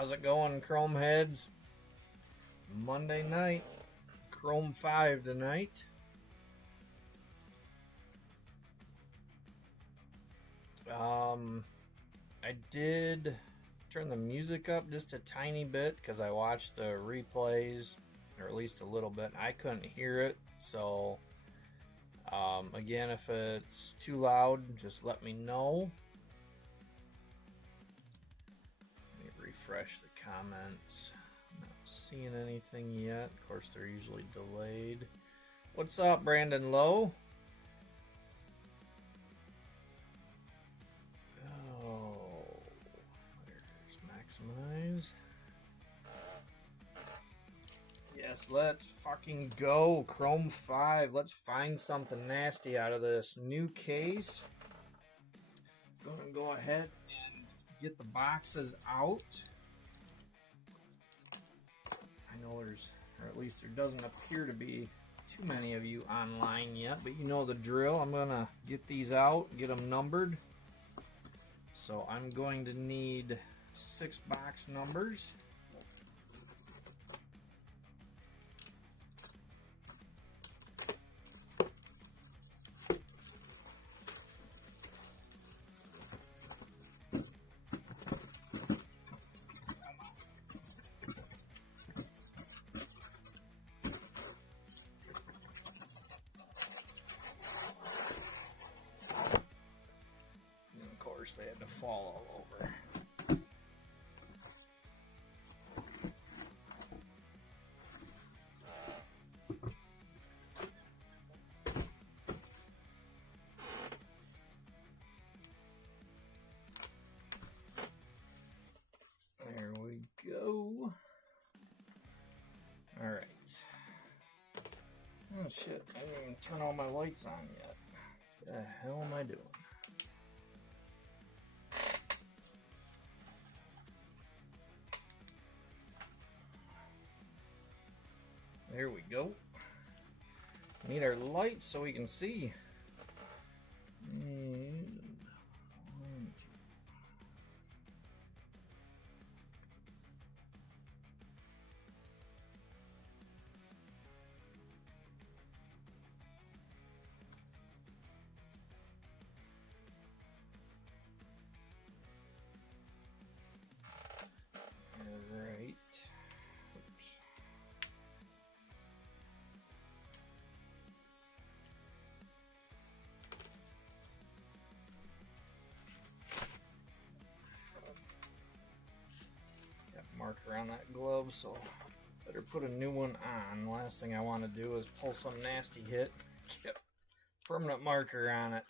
How's it going, Chrome heads? Monday night, Chrome 5 tonight. I did turn the music up just a tiny bit because I watched the replays, or at least a little bit. I couldn't hear it, so again, if it's too loud, just let me know. Let me refresh the comments. Not seeing anything yet. Of course, they're usually delayed. What's up, Brandon Lowe? Oh, there's maximize. Yes, let's fucking go. Chrome 5. Let's find something nasty out of this new case. Gonna go ahead and get the boxes out. I know there's, or at least there doesn't appear to be too many of you online yet, but you know the drill. I'm gonna get these out, get them numbered. So I'm going to need 6 box numbers. They had to fall all over. There we go. All right. Oh shit, I didn't even turn all my lights on yet. What the hell am I doing? There we go. Need our lights so we can see. And 1, 2. All right. Oops. Marker on that glove, so better put a new one on. Last thing I want to do is pull some nasty hit. Get permanent marker on it.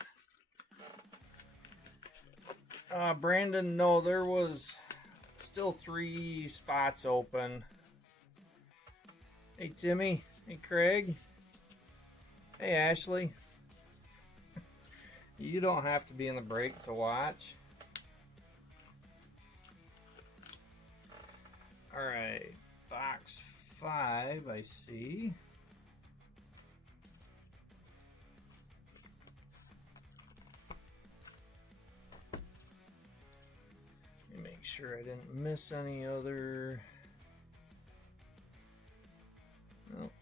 Brandon, no, there was still 3 spots open. Hey Timmy, hey Craig, hey Ashley. You don't have to be in the break to watch. All right, box 5, I see. Let me make sure I didn't miss any other. Nope.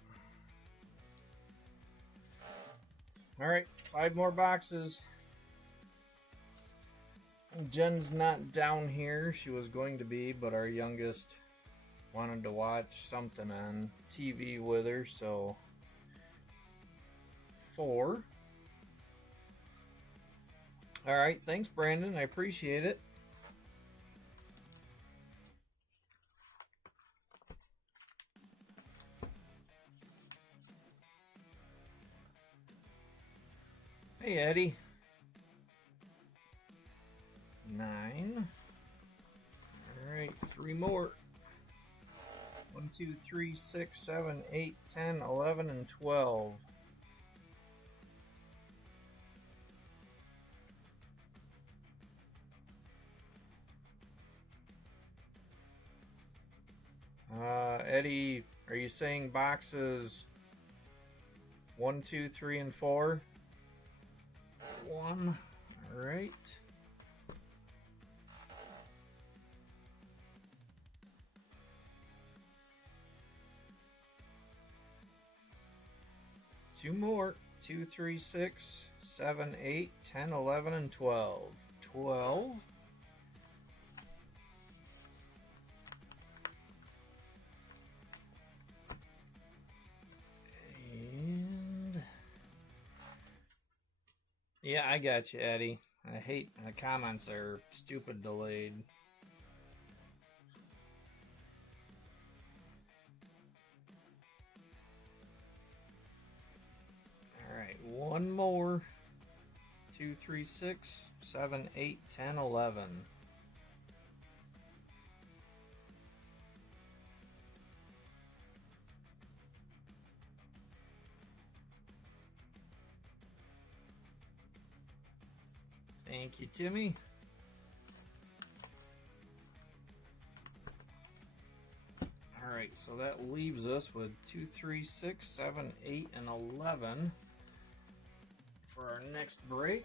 All right, 5 more boxes. Jen's not down here. She was going to be, but our youngest wanted to watch something on TV with her, so 4. All right, thanks, Brandon. I appreciate it. Hey, Eddie. 9. All right, 3 more. 1, 2, 3, 6, 7, 8, 10, 11, and 12. Eddie, are you saying boxes 1, 2, 3, and 4? 1. All right. 2 more. 2, 3, 6, 7, 8, 10, 11, and 12. 12. And yeah, I got you, Eddie. I hate the comments are stupid delayed. Alright, one more. 2, 3, 6, 7, 8, 10, 11. Thank you, Timmy. Alright, so that leaves us with 2, 3, 6, 7, 8, and 11 for our next break.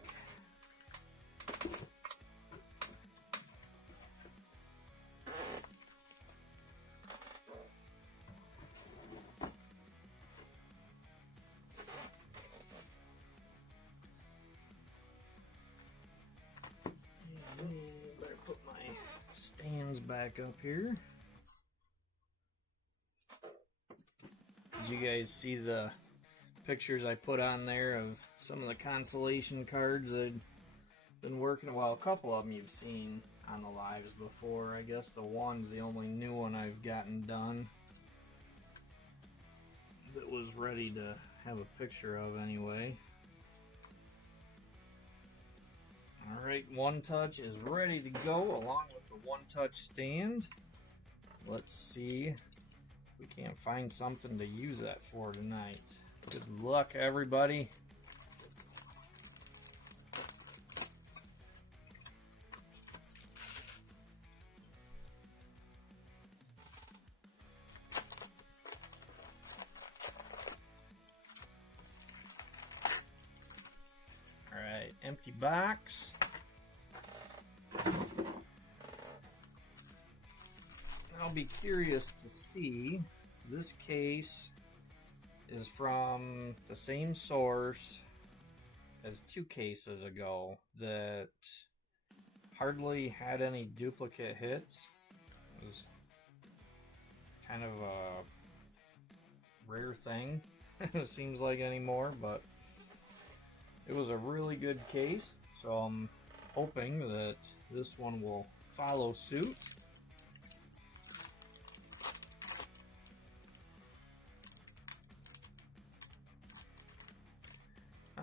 Better put my stands back up here. Did you guys see the pictures I put on there of some of the consolation cards I've been working? Well, a couple of them you've seen on the lives before. I guess the one's the only new one I've gotten done that was ready to have a picture of anyway. Alright, One Touch is ready to go along with the One Touch stand. Let's see if we can't find something to use that for tonight. Good luck, everybody. Alright, empty box. I'll be curious to see. This case is from the same source as 2 cases ago that hardly had any duplicate hits. It was kind of a rare thing, it seems like anymore, but it was a really good case, so I'm hoping that this one will follow suit.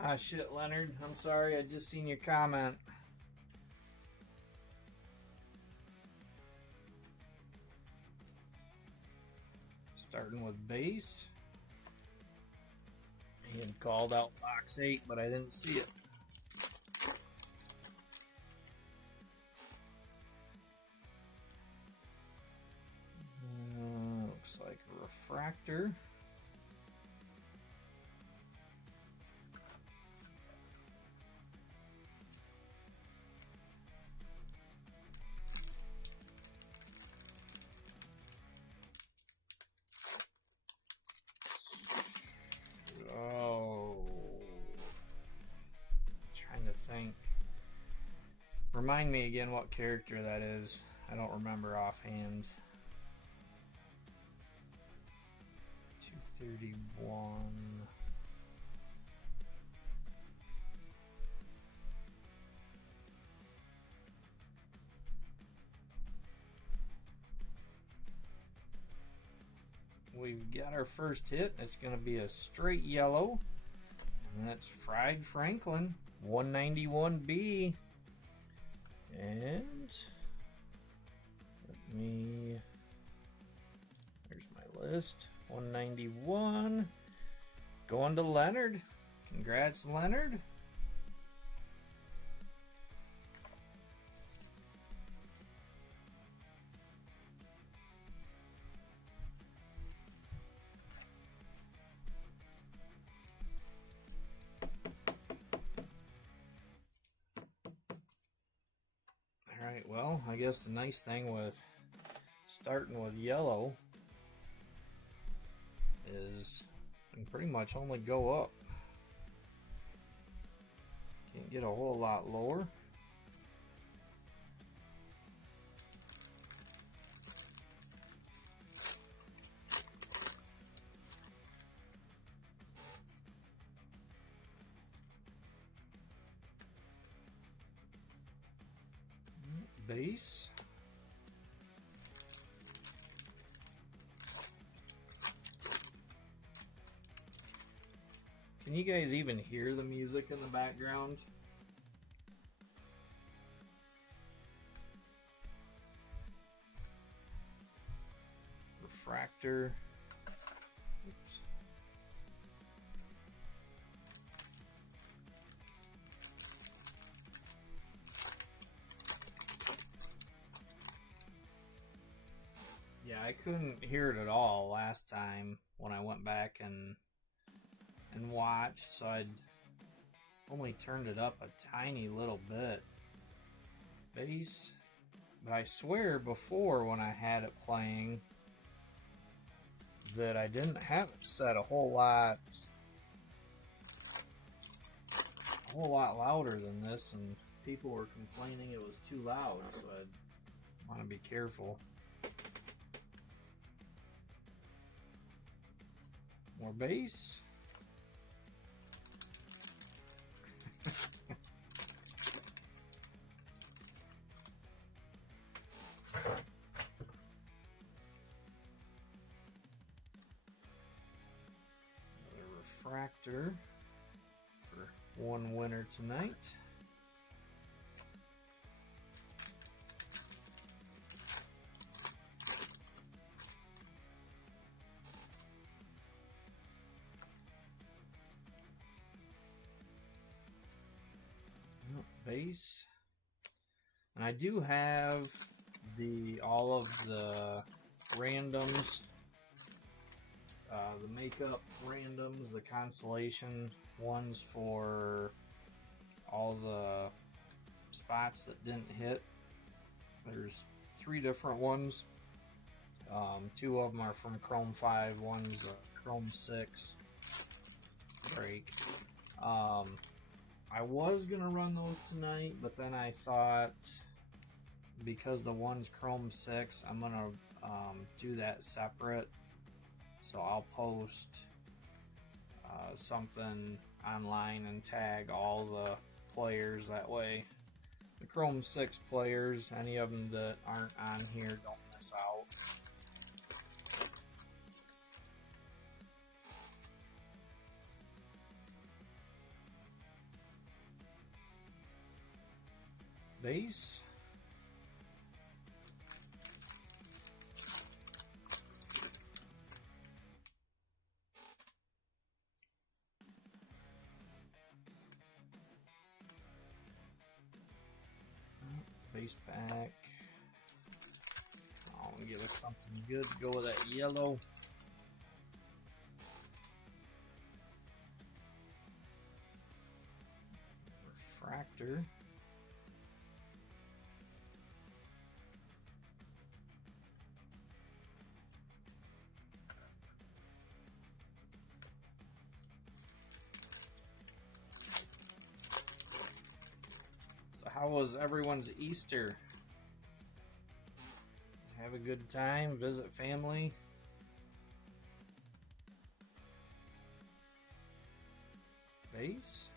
Ah, shit, Leonard. I'm sorry, I just seen your comment. Starting with base. He had called out box 8, but I didn't see it. Looks like a refractor. Remind me again what character that is. I don't remember offhand. 231. We've got our first hit. It's going to be a straight yellow. And that's Fried Franklin, 191B. And there's my list. 191. Going to Leonard. Congrats, Leonard. Alright, well, I guess the nice thing with starting with yellow is can pretty much only go up. Can't get a whole lot lower. Base. Can you guys even hear the music in the background? Refractor. Oops. Yeah, I couldn't hear it at all last time when I went back and watched, so I'd only turned it up a tiny little bit. Bass. But I swear before when I had it playing that I didn't have it set a whole lot louder than this, and people were complaining it was too loud, so I'd want to be careful. More bass. Refractor for one winner tonight. Base. And I do have all of the randoms. The makeup randoms, the consolation ones for all the spots that didn't hit. There's 3 different ones. 2 of them are from Chrome 5, one's a Chrome 6 break. I was going to run those tonight, but then I thought because the one's Chrome 6, I'm going to do that separate. So I'll post something online and tag all the players. That way the Chrome 6 players, any of them that aren't on here, don't miss out. Base. Base pack. I'll give us something good to go with that yellow. Refractor. How was everyone's Easter? Have a good time, visit family. Base.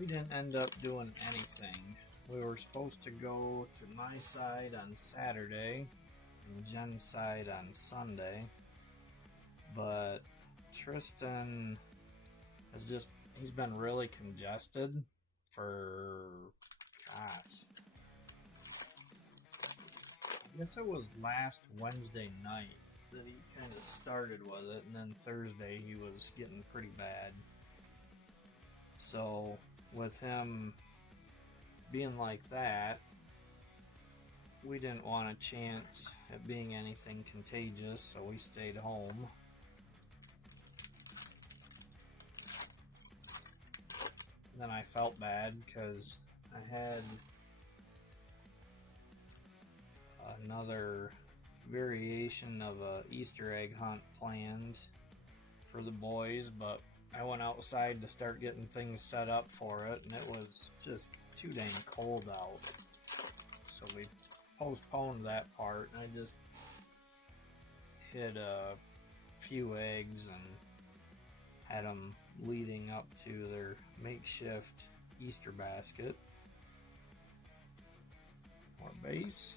We didn't end up doing anything. We were supposed to go to my side on Saturday and Jen's side on Sunday, but Tristan has just he's been really congested for, gosh, I guess it was last Wednesday night that he kind of started with it, and then Thursday he was getting pretty bad. So with him being like that, we didn't want a chance at being anything contagious, so we stayed home. Then I felt bad because I had another variation of a Easter egg hunt planned for the boys, but I went outside to start getting things set up for it, and it was just too dang cold out. So we postponed that part, and I just hid a few eggs and had them leading up to their makeshift Easter basket. More base.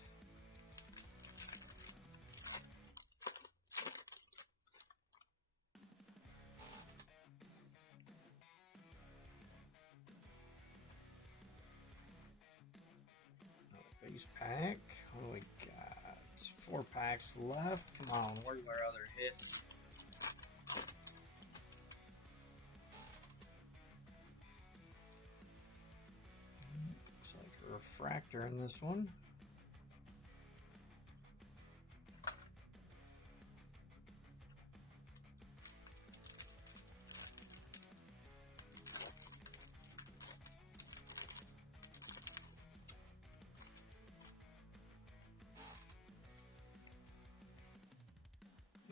Base pack. What do we got? 4 packs left. Come on, where's our other hit? Looks like a refractor in this one.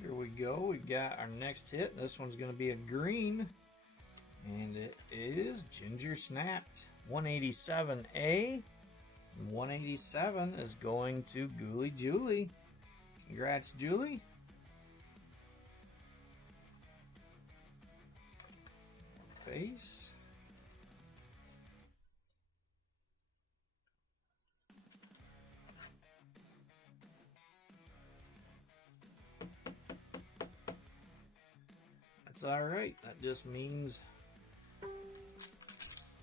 Here we go. We got our next hit. This one's going to be a green, and it is Ginger Snapped 187A. 187 is going to Ghoulie Julie. Congrats, Julie. Base. That's alright. That just means,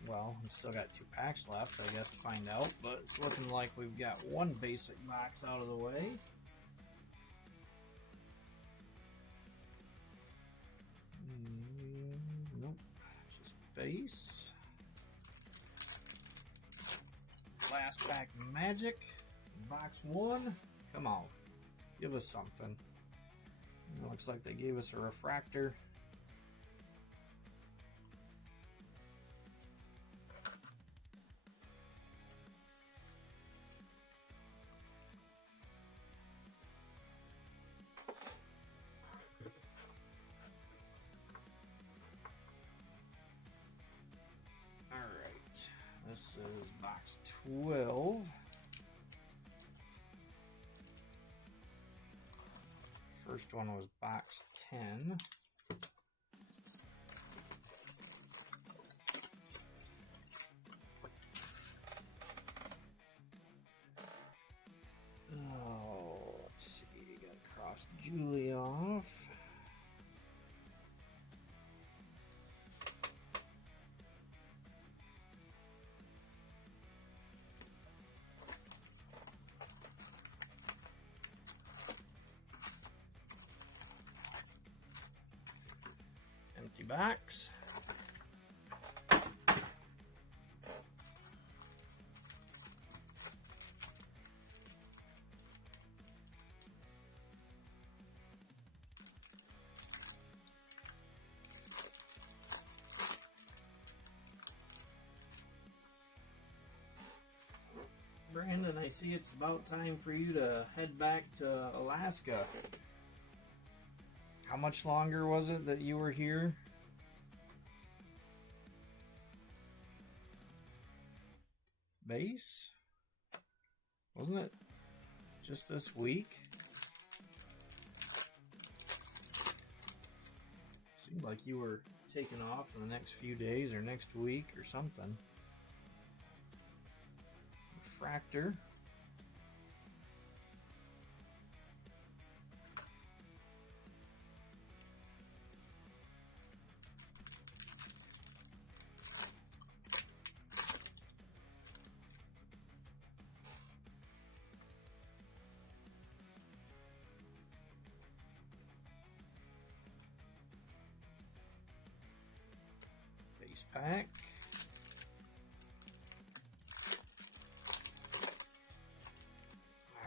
well, I've still got 2 packs left, I guess, to find out, but it's looking like we've got 1 basic box out of the way. Nope, just base. Last pack magic, box 1. Come on, give us something. It looks like they gave us a refractor. This is box 12. First one was box 10. Oh, let's see. Gotta cross Julie off. Empty box. Brandon, I see it's about time for you to head back to Alaska. How much longer was it that you were here? Base? Wasn't it just this week? Seemed like you were taking off in the next few days or next week or something. Refractor. Base pack.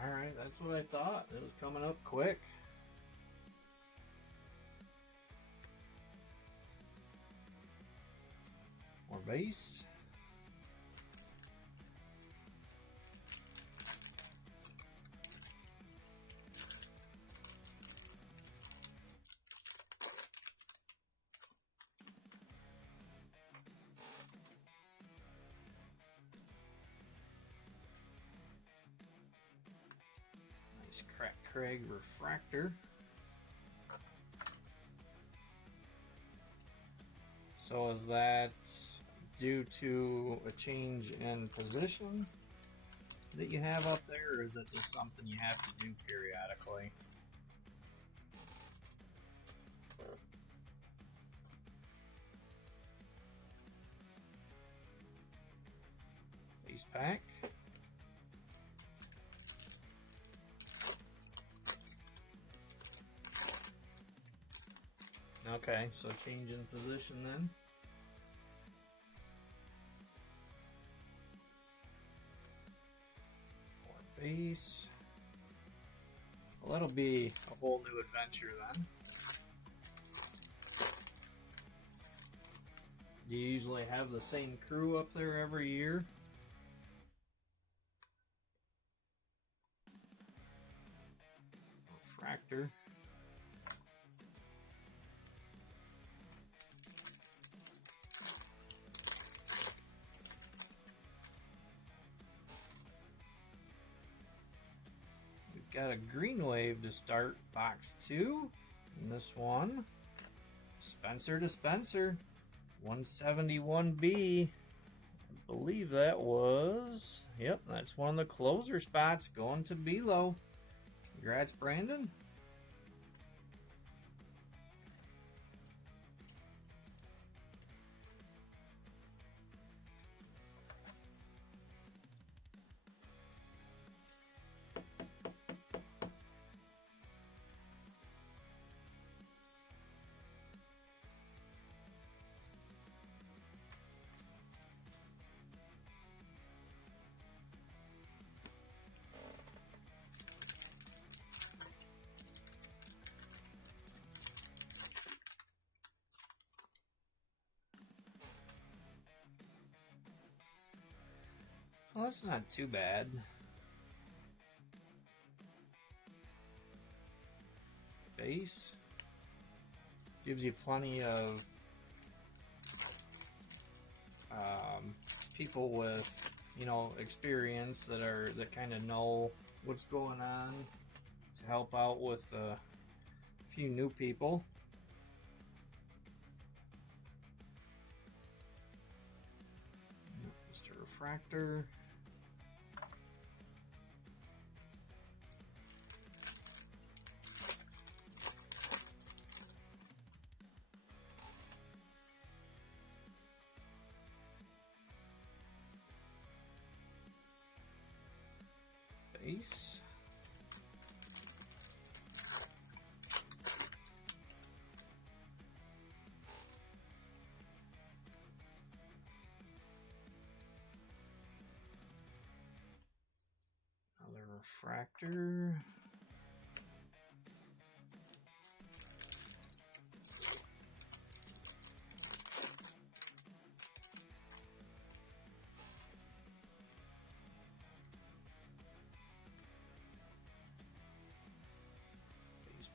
Alright, that's what I thought. It was coming up quick. More base. Craig refractor. So is that due to a change in position that you have up there, or is it just something you have to do periodically? Base pack. Okay, so change in position then. More base. Well, that'll be a whole new adventure then. Do you usually have the same crew up there every year? Refractor. Got a green wave to start box 2. And this one, Spencer to Spencer, 171B. I believe that was, yep, that's one of the closer spots going to Belo. Congrats, Brandon. Well, that's not too bad. Base gives you plenty of people with, you know, experience that kind of know what's going on to help out with a few new people. Mr. Refractor. Base. Another refractor.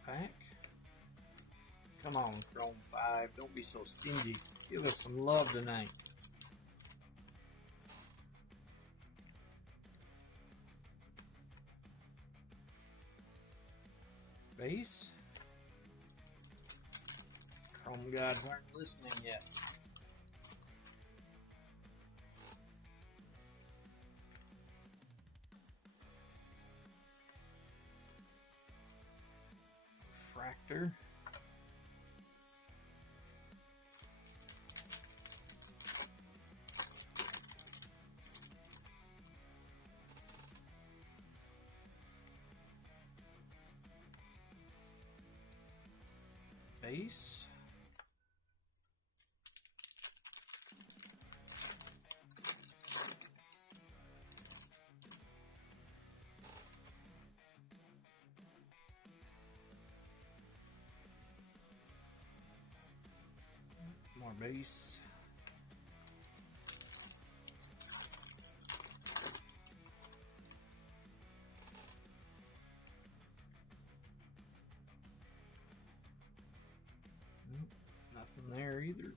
Pack. Come on, Chrome 5. Don't be so stingy. Give us some love tonight. Base. Chrome gods aren't listening yet. Refractor. Base. More base. Nope, nothing there either.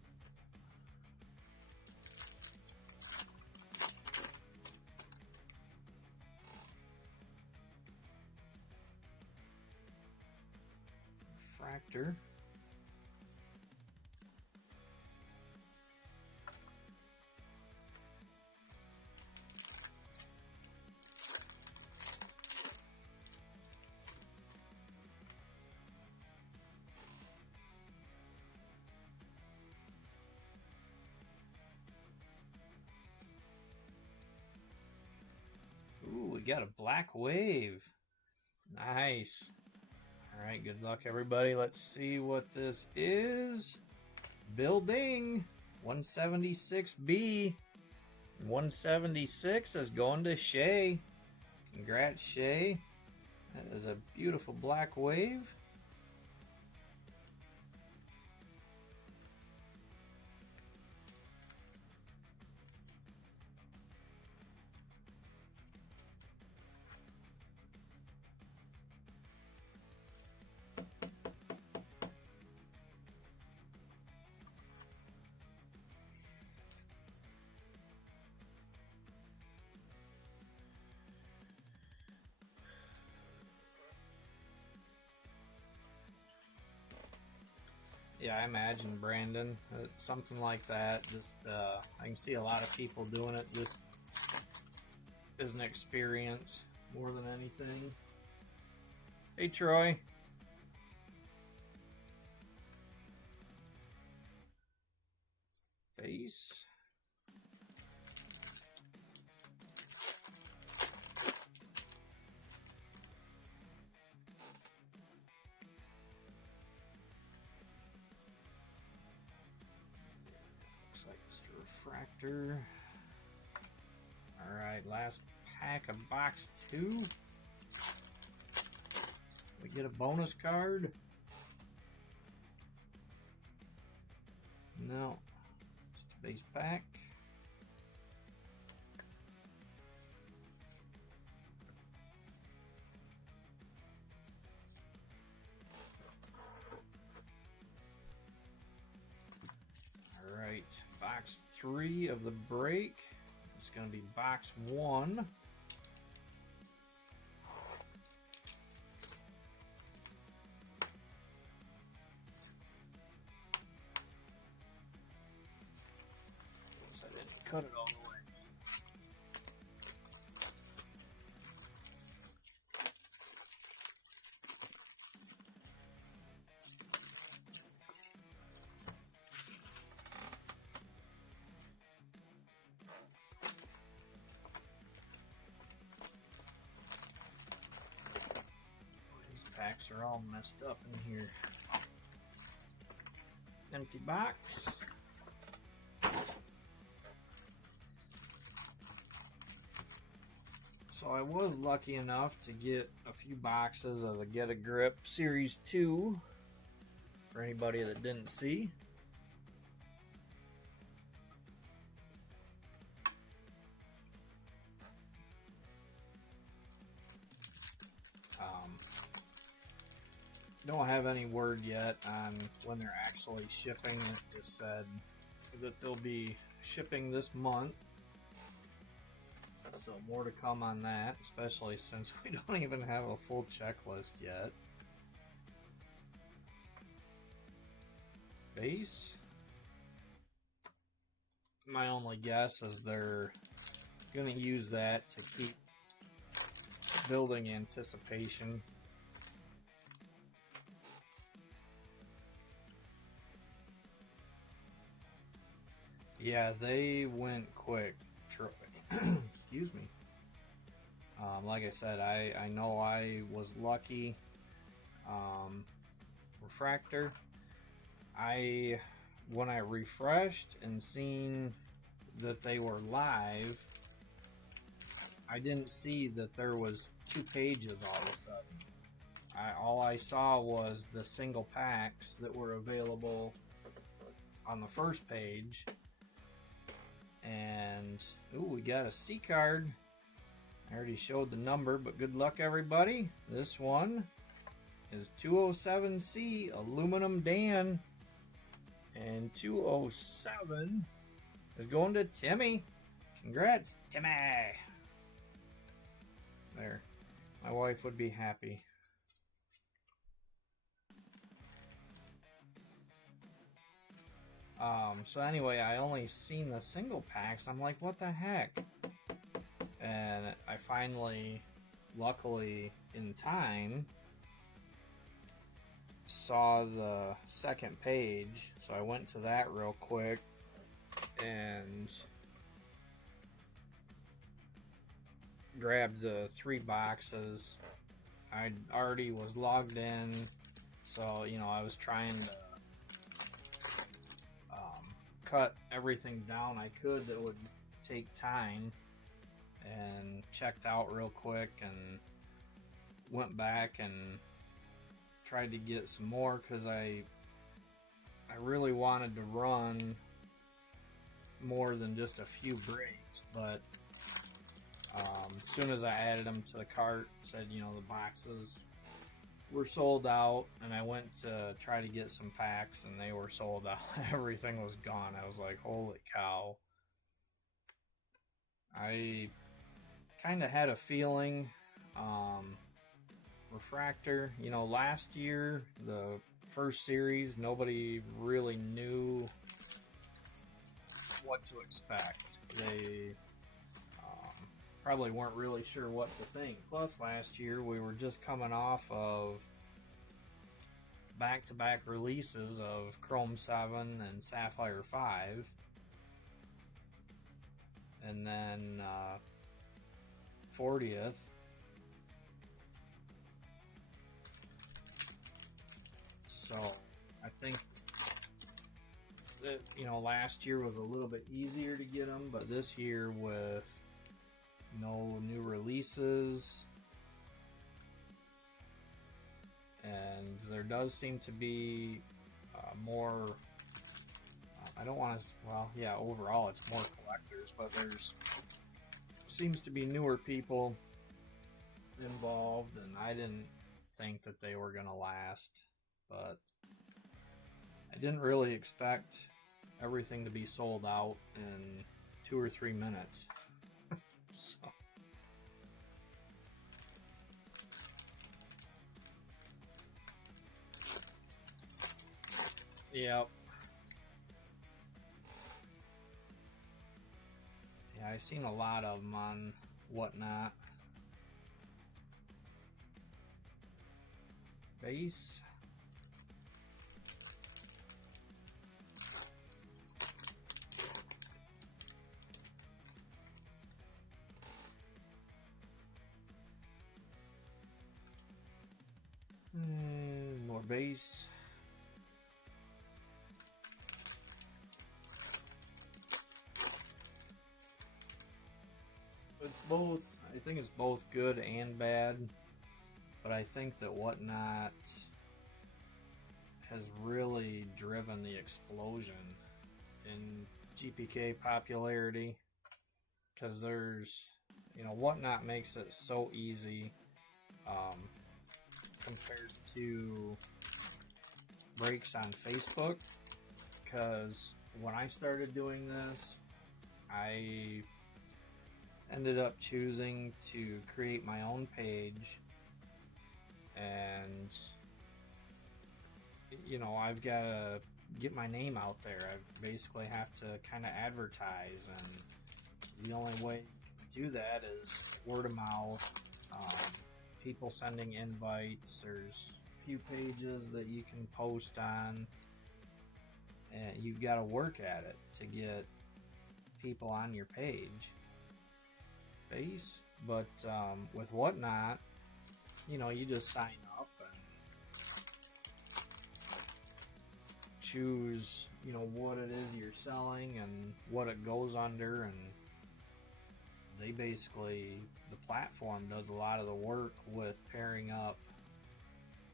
refractor. Ooh, we got a black wave. Nice. All right, good luck, everybody. Let's see what this is. Building 176B. 176 is going to Shay. Congrats, Shay. That is a beautiful black wave. Yeah, I imagine, Brandon, something like that. Just I can see a lot of people doing it just as an experience more than anything. Hey, Troy. Face. Refractor. Alright, last pack of box 2. We get a bonus card. No, just a base pack. Alright, box 3 of the break. It's going to be box 1. So I didn't cut it all the way. Packs are all messed up in here. Empty box. So I was lucky enough to get a few boxes of the Get a Grip Series 2 for anybody that didn't see. Don't have any word yet on when they're actually shipping. It just said that they'll be shipping this month. So more to come on that, especially since we don't even have a full checklist yet. Base. My only guess is they're going to use that to keep building anticipation. Yeah, they went quick. Excuse me. Like I said, I know I was lucky. Refractor. When I refreshed and seen that they were live, I didn't see that there was 2 pages all of a sudden. All I saw was the single packs that were available on the first page. And, ooh, we got a C card. I already showed the number, but good luck, everybody. This one is 207C, Aluminum Dan. And 207 is going to Timmy. Congrats, Timmy. There. My wife would be happy. So anyway, I only seen the single packs. I'm like, what the heck? And I finally, luckily in time, saw the second page. So I went to that real quick and grabbed the 3 boxes. I already was logged in, so you know I was trying to cut everything down I could that would take time, and checked out real quick and went back and tried to get some more because I really wanted to run more than just a few breaks, but as soon as I added them to the cart, it said, you know, the boxes were sold out, and I went to try to get some packs and they were sold out. Everything was gone. I was like, holy cow. I kind of had a feeling. Refractor, you know, last year, the first series, nobody really knew what to expect. They probably weren't really sure what to think. Plus, last year we were just coming off of back-to-back releases of Chrome 7 and Sapphire 5, and then 40th. So I think that, you know, last year was a little bit easier to get them, but this year with no new releases, and there does seem to be more, I don't want to, well, yeah, overall it's more collectors, but there's seems to be newer people involved, and I didn't think that they were going to last, but I didn't really expect everything to be sold out in 2 or 3 minutes. So. Yep. Yeah, I've seen a lot of them on Whatnot. Base. More base. It's both, I think it's both good and bad, but I think that Whatnot has really driven the explosion in GPK popularity, because there's, you know, Whatnot makes it so easy compared to breaks on Facebook, because when I started doing this, I ended up choosing to create my own page, and you know, I've got to get my name out there. I basically have to kind of advertise, and the only way to do that is word of mouth, people sending invites. There's a few pages that you can post on, and you've got to work at it to get people on your page. Base, but with Whatnot, you know, you just sign up and choose, you know, what it is you're selling and what it goes under, and they basically, the platform does a lot of the work with pairing up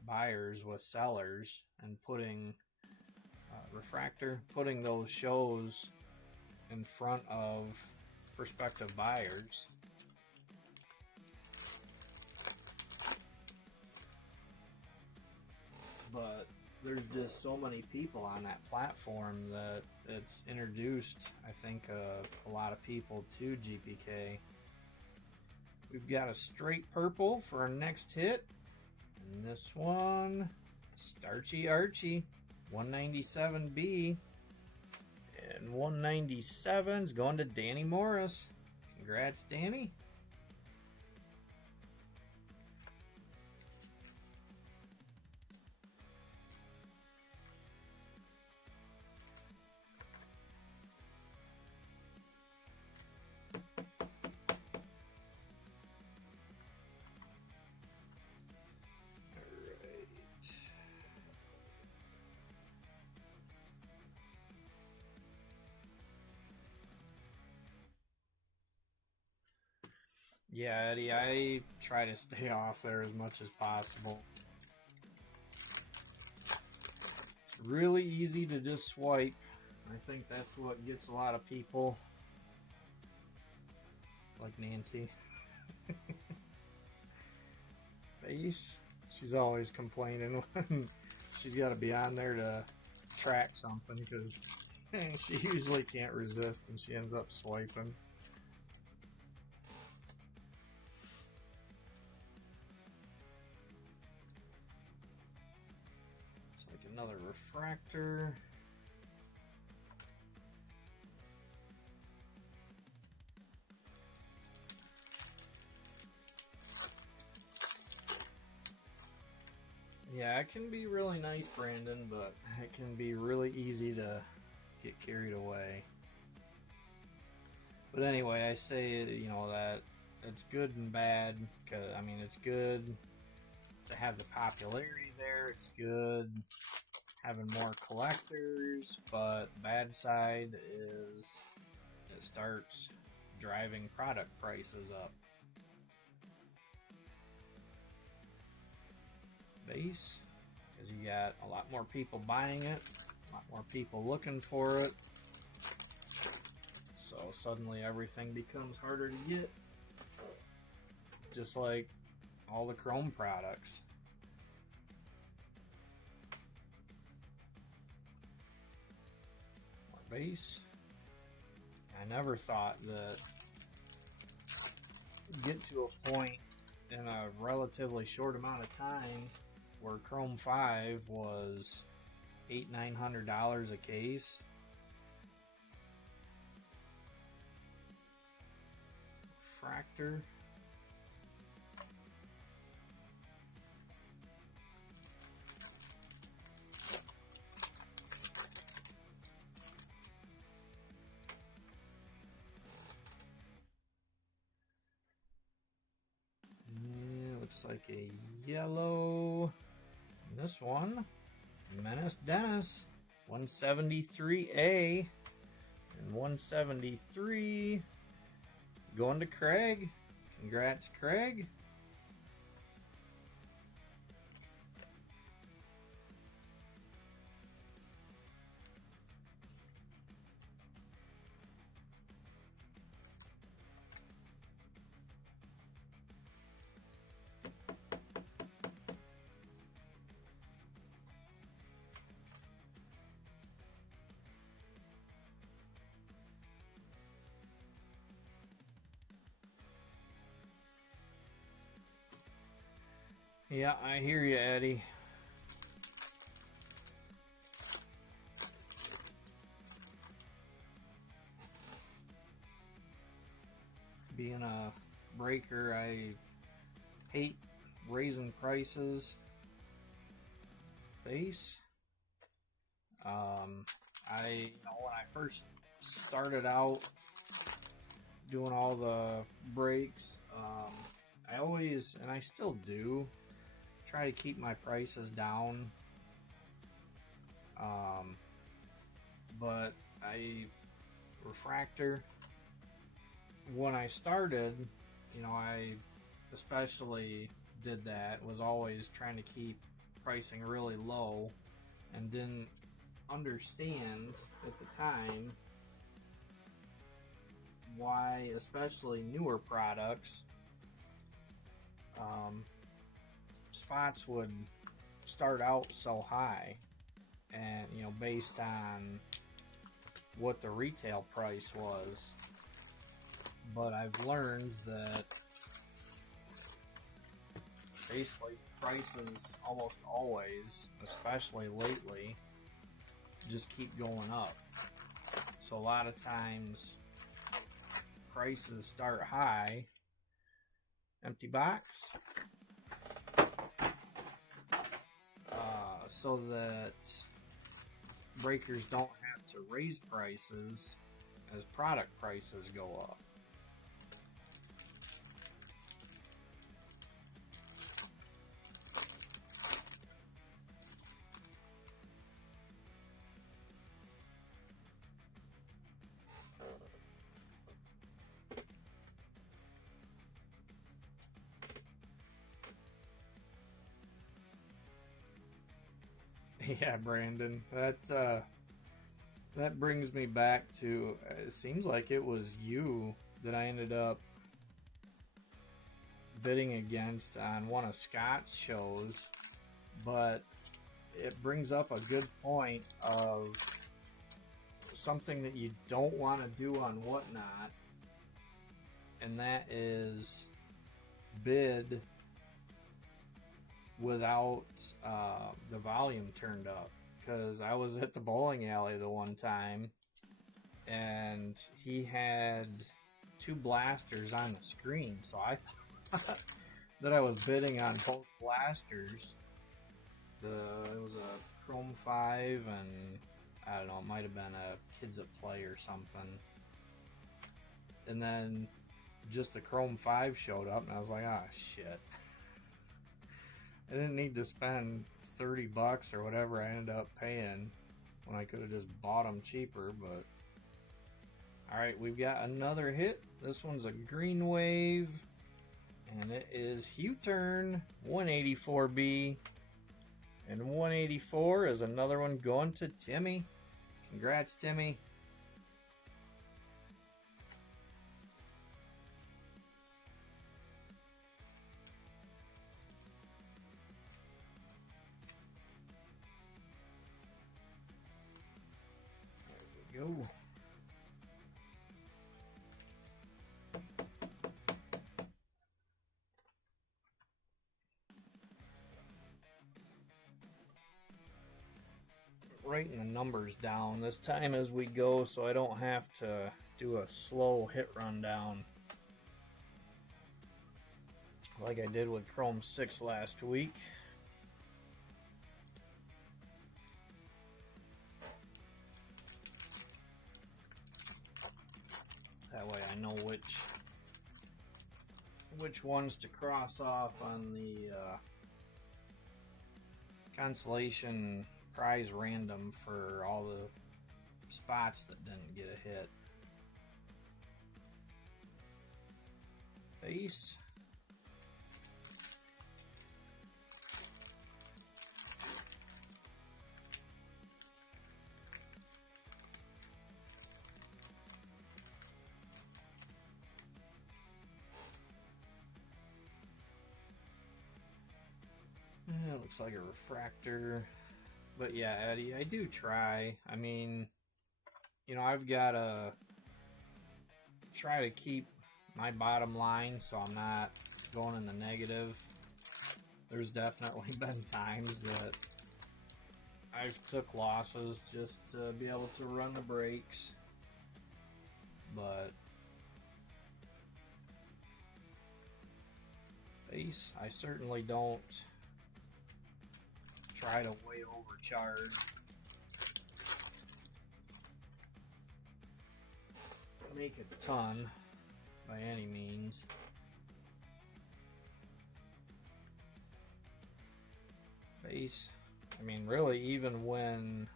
buyers with sellers and putting Refractor, putting those shows in front of prospective buyers. But there's just so many people on that platform that it's introduced, I think, a lot of people to GPK. We've got a straight purple for our next hit, and this one, Starchy Archie 197B. And 197 is going to Danny Morris. Congrats, Danny. Yeah, Eddie, I try to stay off there as much as possible. Really easy to just swipe. I think that's what gets a lot of people, like Nancy. Base. She's always complaining when she's got to be on there to track something because she usually can't resist and she ends up swiping. Another refractor. Yeah, it can be really nice, Brandon, but it can be really easy to get carried away. But anyway, I say, you know, that it's good and bad, because, I mean, it's good to have the popularity there. It's good having more collectors, but bad side is it starts driving product prices up. Base, because you got a lot more people buying it, a lot more people looking for it, so suddenly everything becomes harder to get, just like all the Chrome products. More base. I never thought that get to a point in a relatively short amount of time where Chrome 5 was $800-900 a case. Fractor. Yeah, looks like a yellow. And this one, Menace Dennis, 173A and 173 going to Craig. Congrats, Craig. Yeah, I hear you, Eddie. Being a breaker, I hate raising prices. Base. You know, when I first started out doing all the breaks, I always, and I still do, try to keep my prices down. But refractor, when I started, you know, I especially did that, was always trying to keep pricing really low and didn't understand at the time why, especially newer products, spots would start out so high, and you know, based on what the retail price was. But I've learned that basically prices almost always, especially lately, just keep going up. So a lot of times prices start high. Empty box. So that breakers don't have to raise prices as product prices go up. Yeah, Brandon, that brings me back to, it seems like it was you that I ended up bidding against on one of Scott's shows, but it brings up a good point of something that you don't want to do on Whatnot, and that is bid without the volume turned up. Because I was at the bowling alley the one time, and he had two blasters on the screen, so I thought that I was bidding on both blasters. It was a Chrome 5, and I don't know, it might have been a Kids at Play or something. And then just the Chrome 5 showed up, and I was like, ah, shit. I didn't need to spend $30 or whatever I ended up paying when I could have just bought them cheaper. But alright, we've got another hit. This one's a green wave, and it is U-Turn 184B, and 184 is another one going to Timmy. Congrats, Timmy. Go. Writing the numbers down this time as we go so I don't have to do a slow hit rundown like I did with Chrome 6 last week. That way I know which ones to cross off on the consolation prize random for all the spots that didn't get a hit. Base. It looks like a refractor. But yeah, Eddie, I do try. I mean, you know, I've got to try to keep my bottom line so I'm not going in the negative. There's definitely been times that I've took losses just to be able to run the breaks. But base, I certainly don't try to way overcharge. Make a ton by any means. Base, I mean, really, even when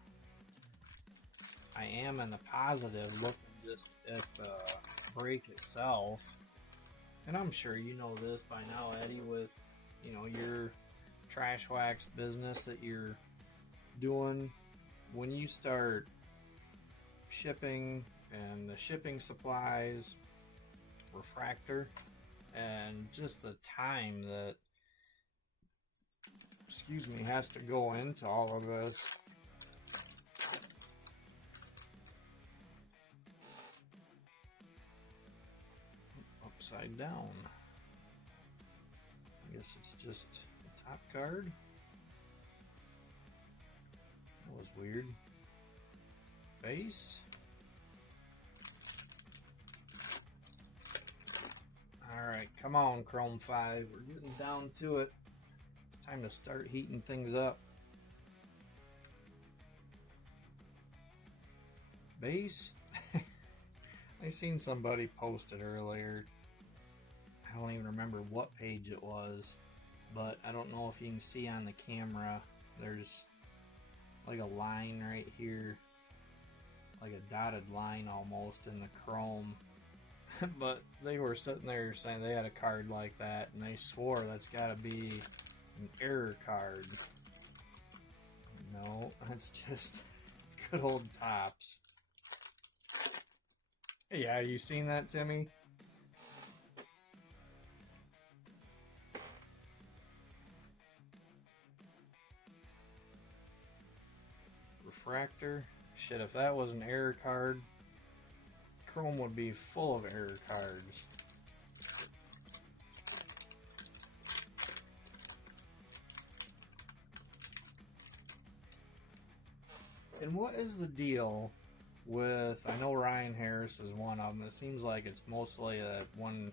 I am in the positive, looking just at the break itself, and I'm sure you know this by now, Eddie, with, you know, your trash wax business that you're doing, when you start shipping and the shipping supplies, refractor, and just the time that, excuse me, has to go into all of this. Upside down. I guess it's just the top card. That was weird. Base. Come on, Chrome 5. We're getting down to it. It's time to start heating things up. Base? I seen somebody post it earlier. I don't even remember what page it was, but I don't know if you can see on the camera. There's like a line right here, like a dotted line almost in the Chrome. But they were sitting there saying they had a card like that, and they swore that's got to be an error card. No, that's just good old Tops. Yeah, you seen that, Timmy? Refractor. Shit, if that was an error card, Chrome would be full of error cards. And what is the deal with, I know Ryan Harris is one of them. It seems like it's mostly one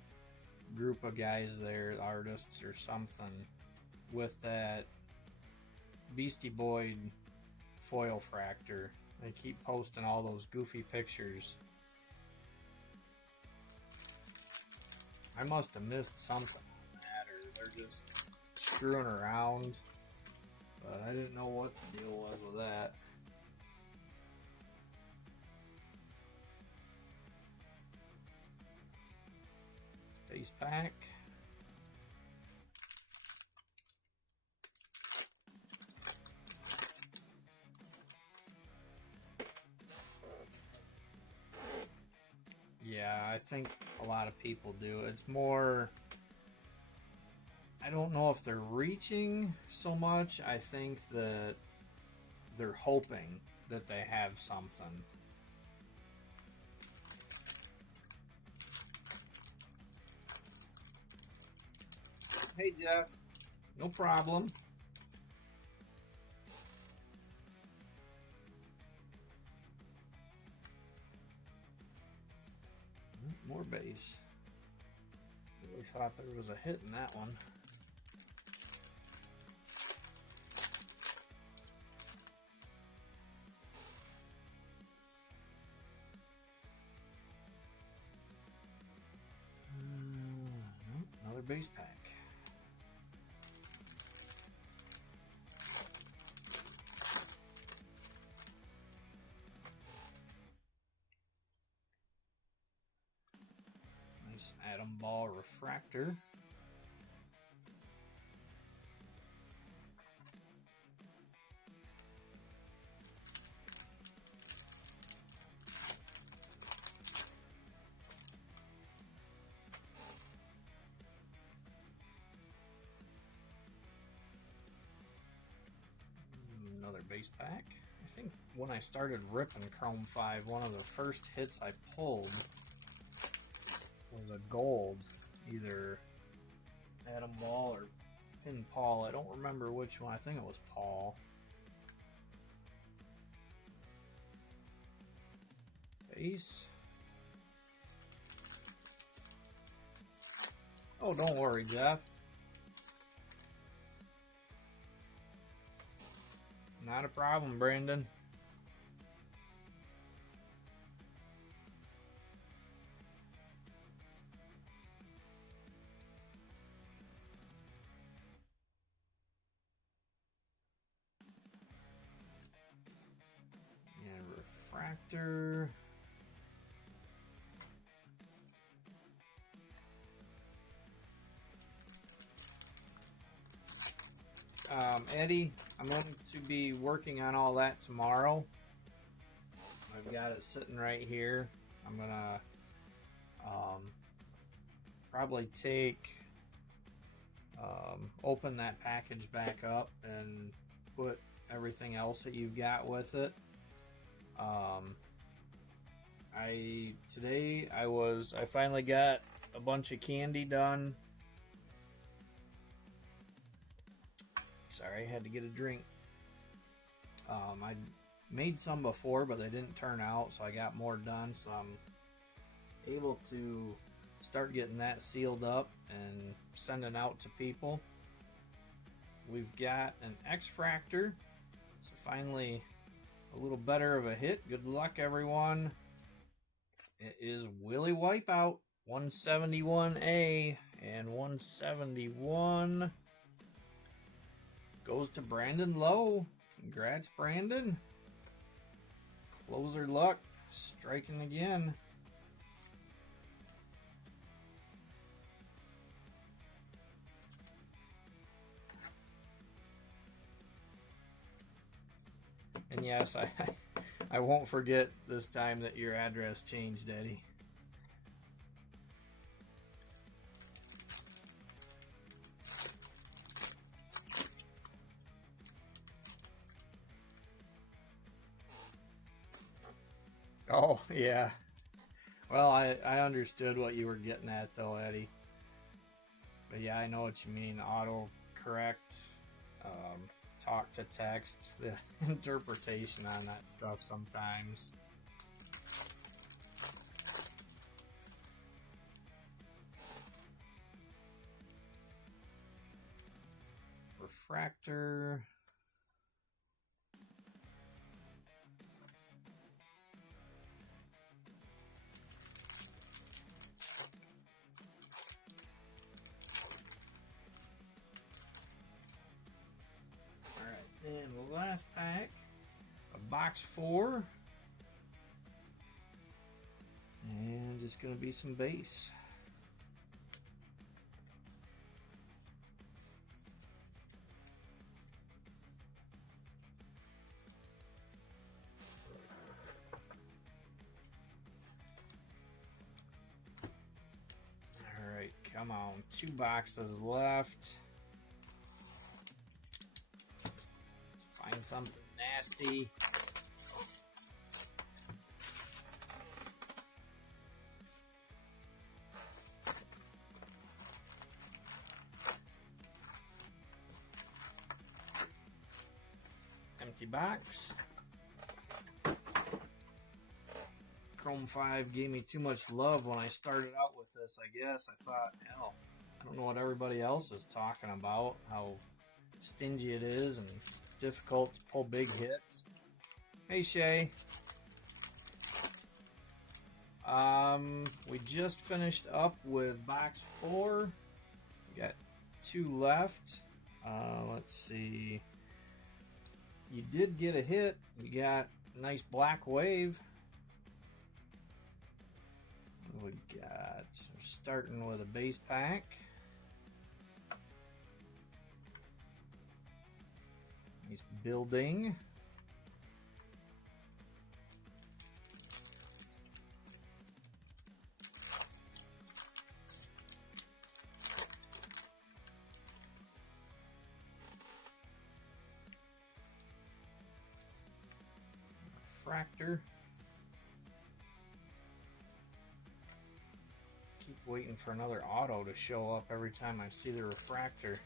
group of guys there, artists or something, with that Beastie Boy foil fractor. They keep posting all those goofy pictures. I must have missed something on that, or they're just screwing around. But I didn't know what the deal was with that. Base pack. Yeah, I think a lot of people do. It's more, I don't know if they're reaching so much. I think that they're hoping that they have something. Hey, Jeff. No problem. More base. Really thought there was a hit in that one. Another base pack. Atom ball refractor. Another base pack. I think when I started ripping Chrome 5, one of the first hits I pulled was a gold, either Adam Wall or Pin Paul. I don't remember which one. I think it was Paul. Base. Oh, don't worry, Jeff. Not a problem, Brandon. Refractor. Eddie, I'm going to be working on all that tomorrow. I've got it sitting right here. I'm going to probably open that package back up and put everything else that you've got with it. Today I finally got a bunch of candy done. Sorry, I had to get a drink. I made some before, but they didn't turn out, so I got more done, so I'm able to start getting that sealed up and sending out to people. We've got an X-Fractor, so finally a little better of a hit. Good luck, everyone. It is Willie Wipeout, 171A, and 171 goes to Brandon Lowe. Congrats, Brandon. Closer luck, striking again. And yes, I won't forget this time that your address changed, Eddie. Oh, yeah. Well, I understood what you were getting at, though, Eddie. But yeah, I know what you mean. Auto correct, talk to text, the interpretation on that stuff sometimes. Refractor. And the last pack of box 4. And just going to be some base. Alright, come on. 2 boxes left. Find something nasty. Empty box. Chrome 5 gave me too much love when I started out with this, I guess. I thought, hell, I don't know what everybody else is talking about, how stingy it is and difficult to pull big hits. Hey, Shay. We just finished up with box 4. We got 2 left. Let's see. You did get a hit. You got a nice black wave. What we got? We're starting with a base pack. He's building. Refractor. Keep waiting for another auto to show up every time I see the refractor.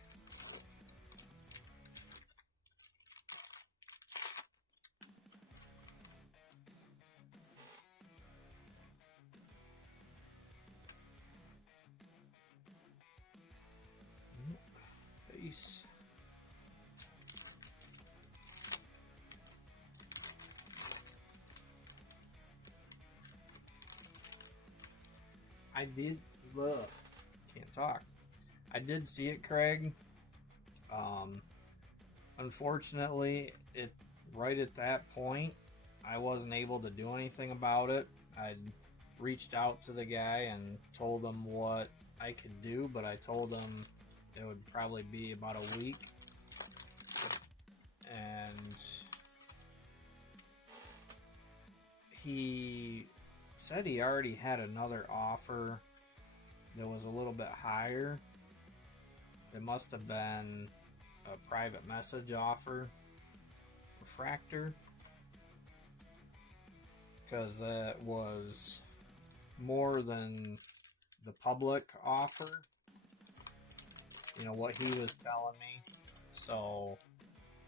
Base. I did look. Can't talk. I did see it, Craig. Unfortunately, it right at that point, I wasn't able to do anything about it. I'd reached out to the guy and told him what I could do, but I told him it would probably be about a week. And he said he already had another offer that was a little bit higher. It must have been a private message offer. Refractor. Because that was more than the public offer. You know, what he was telling me. So,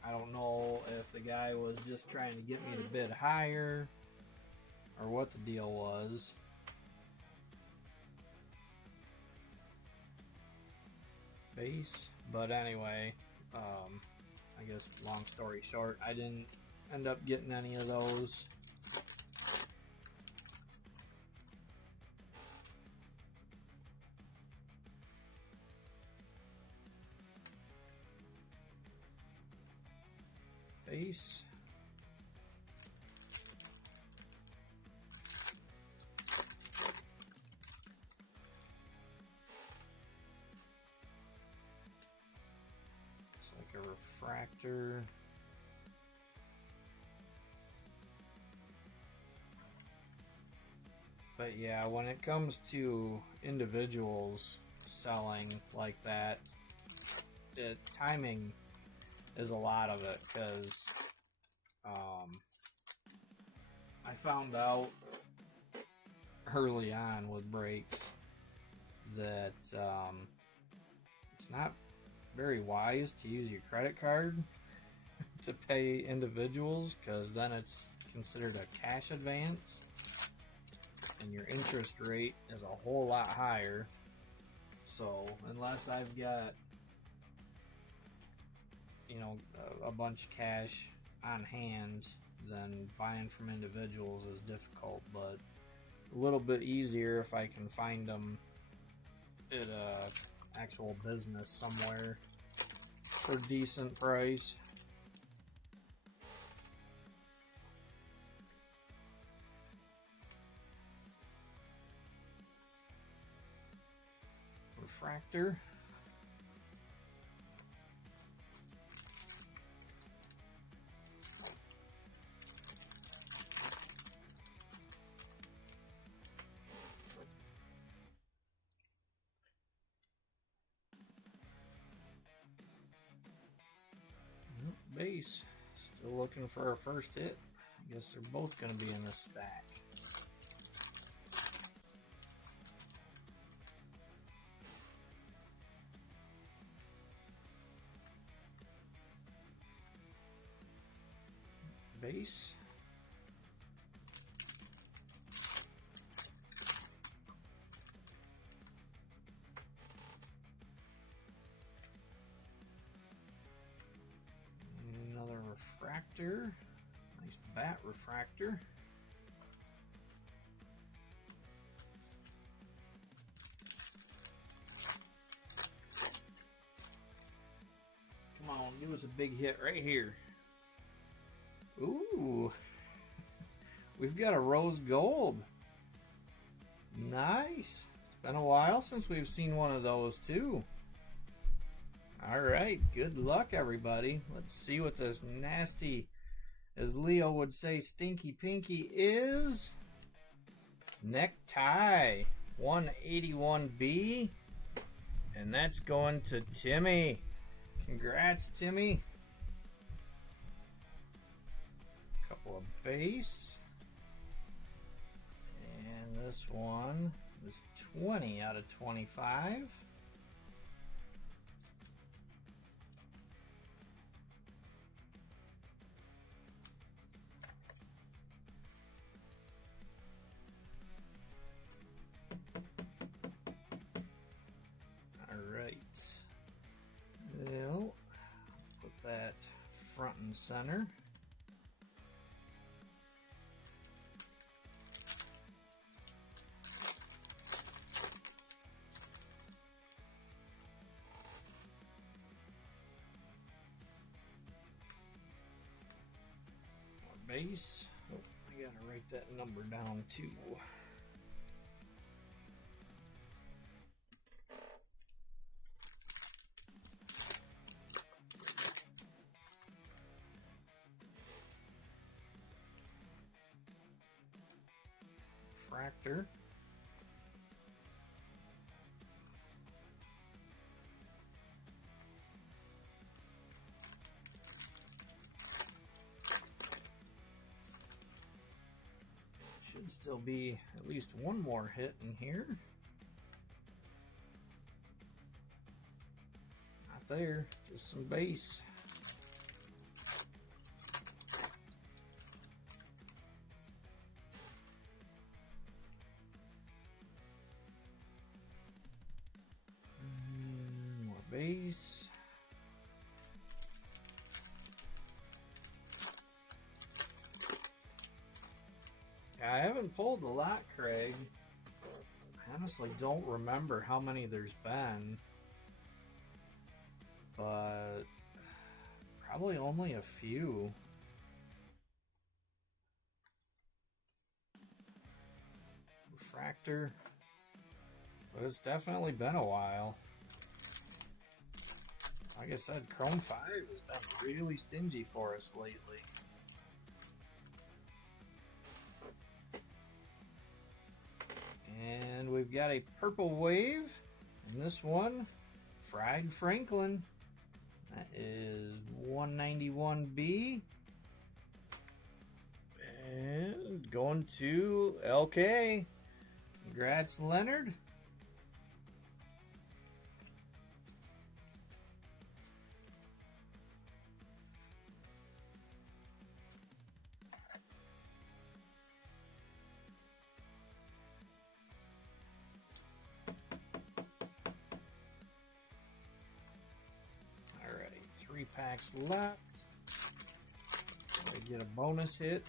I don't know if the guy was just trying to get me to bid higher or what the deal was. base. But anyway, I guess long story short, I didn't end up getting any of those. Base. It's like a refractor. But yeah, when it comes to individuals selling like that, timing is a lot of it, because I found out early on with breaks that it's not very wise to use your credit card to pay individuals, because then it's considered a cash advance and your interest rate is a whole lot higher. So unless I've got, you know, a bunch of cash on hand, then buying from individuals is difficult, but a little bit easier if I can find them at a actual business somewhere for a decent price. Refractor. Base. Still looking for a first hit. I guess they're both going to be in this stack. Base. Another refractor. Nice bat refractor. Come on, give us a big hit right here. Ooh, we've got a rose gold. Nice. It's been a while since we've seen one of those too. All right, good luck everybody. Let's see what this nasty, as Leo would say, stinky pinky is. Necktie 181B, and that's going to Timmy. Congrats, Timmy. Couple of base, and this one is 20 out of 25. All right, well, put that front and center. Base. Oh, I gotta write that number down too. Refractor. Should still be at least one more hit in here. Not there, just some base. More base. I haven't pulled a lot, Craig. I honestly don't remember how many there's been, but probably only a few. Refractor, but it's definitely been a while. Like I said, Chrome 5 has been really stingy for us lately. And we've got a purple wave, and this one, Fried Franklin. That is 191B. And going to LK. Congrats, Leonard. Alright, 3 packs left. We get a bonus hit.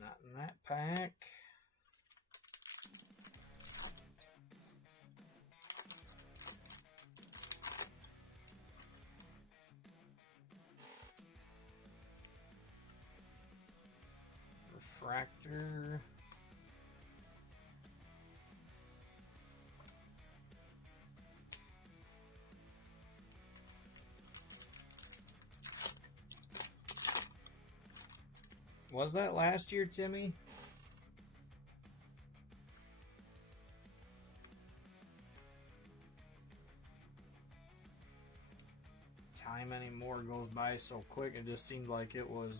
Not in that pack. Refractor. Was that last year, Timmy? Time anymore goes by so quick. It just seemed like it was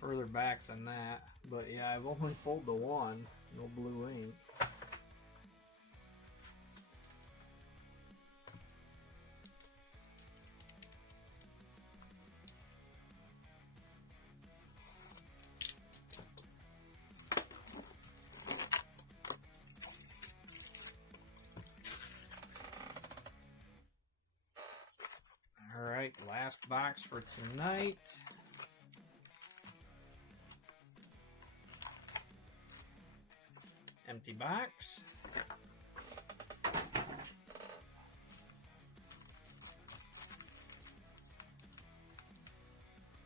further back than that. But yeah, I've only pulled the one. No blue ink. Alright, last box for tonight. Empty box.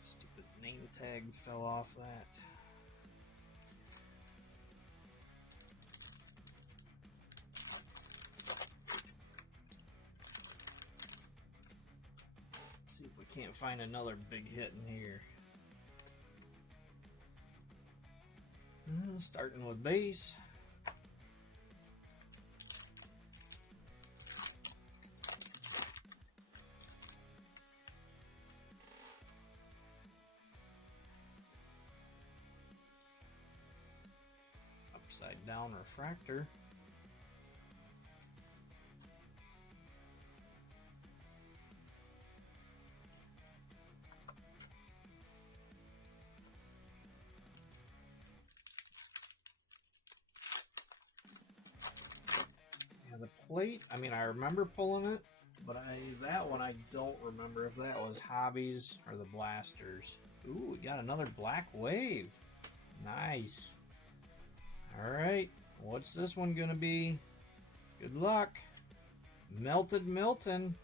Stupid name tag fell off that. See if we can't find another big hit in here. Starting with base. Upside down refractor. The plate, I mean, I remember pulling it, but that one I don't remember if that was Hobbies or the Blasters. Ooh, we got another black wave. Nice. Alright, what's this one gonna be? Good luck. Melted Milton.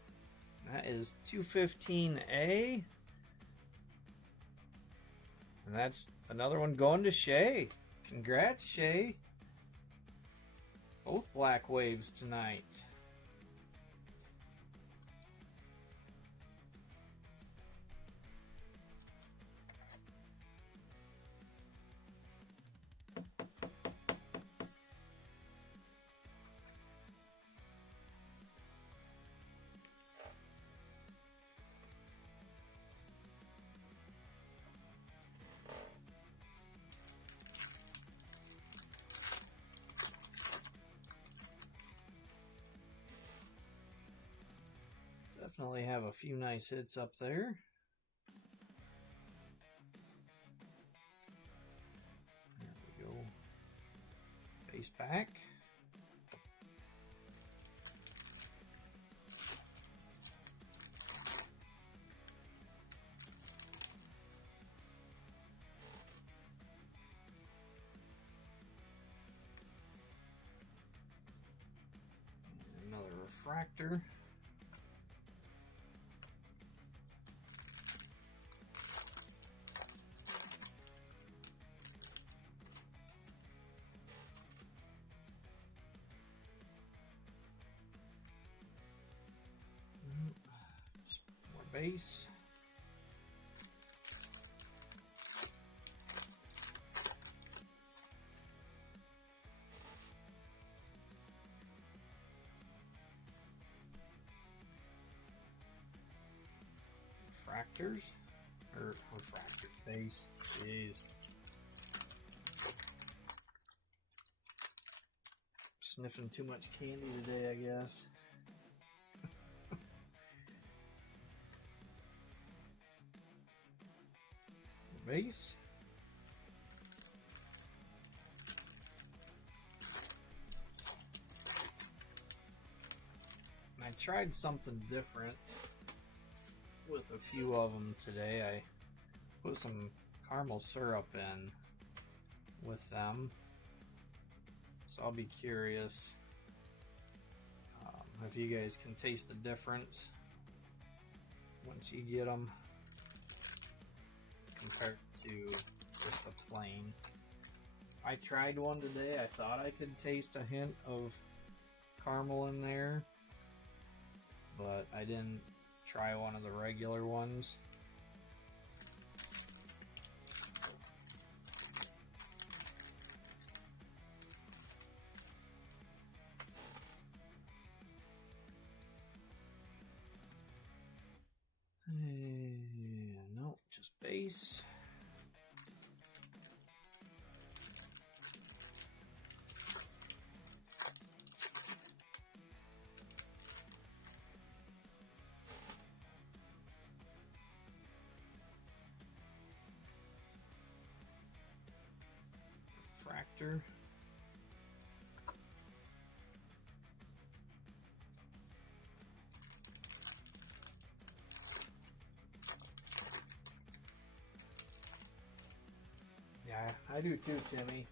That is 215A. And that's another one going to Shay. Congrats, Shay. Both black waves tonight. Definitely have a few nice hits up there. There we go. Paste back. Another refractor. More base. Refractors, or refractor base. Jeez. Sniffing too much candy today, I guess. Base. I tried something different with a few of them today. I put some caramel syrup in with them, so I'll be curious if you guys can taste the difference once you get them compared to just the plain. I tried one today. I thought I could taste a hint of caramel in there, but I didn't try one of the regular ones. No, just base. Refractor. Yeah, I do too, Timmy.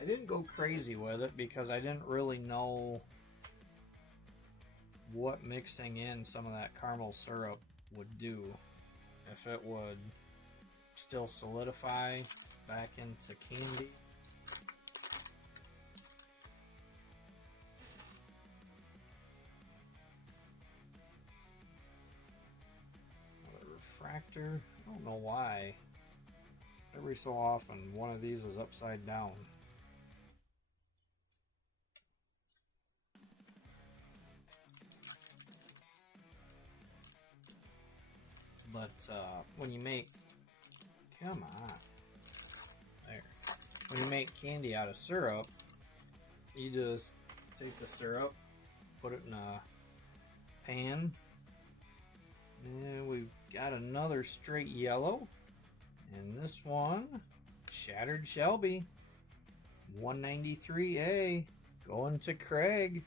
I didn't go crazy with it because I didn't really know what mixing in some of that caramel syrup would do. If it would still solidify back into candy. Another refractor. I don't know why. Every so often, one of these is upside down. But when you make, come on, there. When you make candy out of syrup, you just take the syrup, put it in a pan, and we've got another straight yellow. And this one, Shattered Shelby, 193A, going to Craig.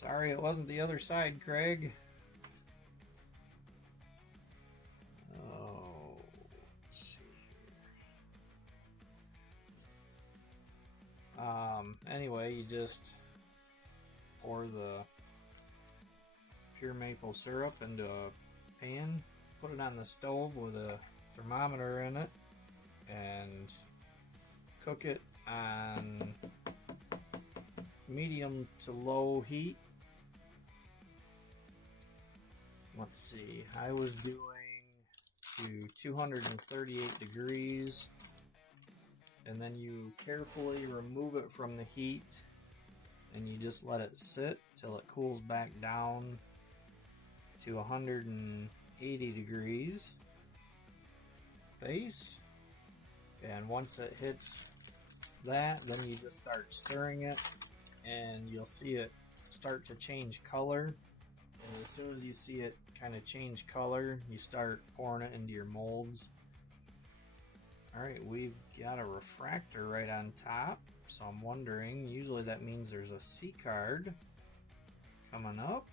Sorry it wasn't the other side, Craig. Oh, let's see here. Anyway, you just pour the pure maple syrup into a pan, put it on the stove with a thermometer in it, and cook it on medium to low heat. Let's see, I was doing to 238 degrees, and then you carefully remove it from the heat and you just let it sit till it cools back down to 180 degrees base. And once it hits that, then you just start stirring it, and you'll see it start to change color. And as soon as you see it kind of change color, you start pouring it into your molds. Alright, we've got a refractor right on top, so I'm wondering, usually that means there's a C card coming up.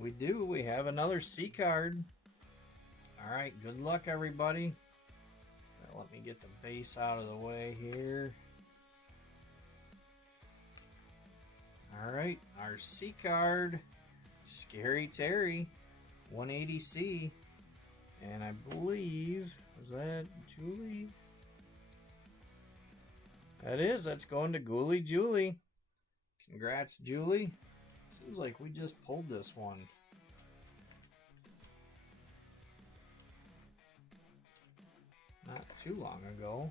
We do, we have another C card. Alright, good luck everybody. Let me get the base out of the way here. Alright, our C card, Scary Terry, 180C. And I believe, is that Julie? That is, that's going to Ghoulie Julie. Congrats, Julie. Seems like we just pulled this one. Not too long ago.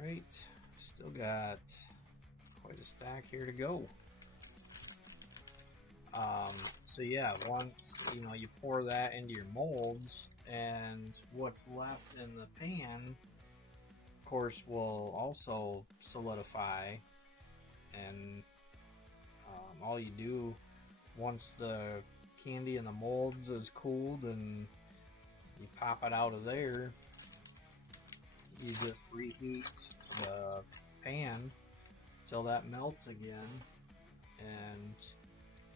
Alright, still got quite a stack here to go. So yeah, once you pour that into your molds, and what's left in the pan, of course, will also solidify. And all you do once the candy in the molds is cooled and you pop it out of there, you just reheat the pan till that melts again. And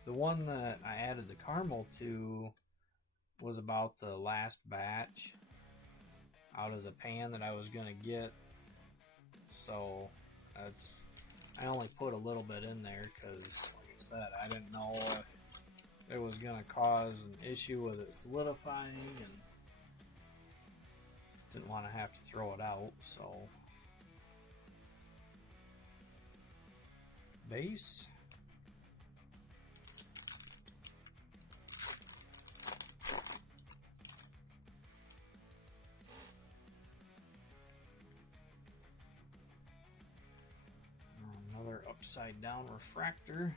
the one that I added the caramel to was about the last batch out of the pan that I was gonna get, so I only put a little bit in there because, like I said, I didn't know if it was gonna cause an issue with it solidifying, and didn't want to have to throw it out. So base. Another upside down refractor.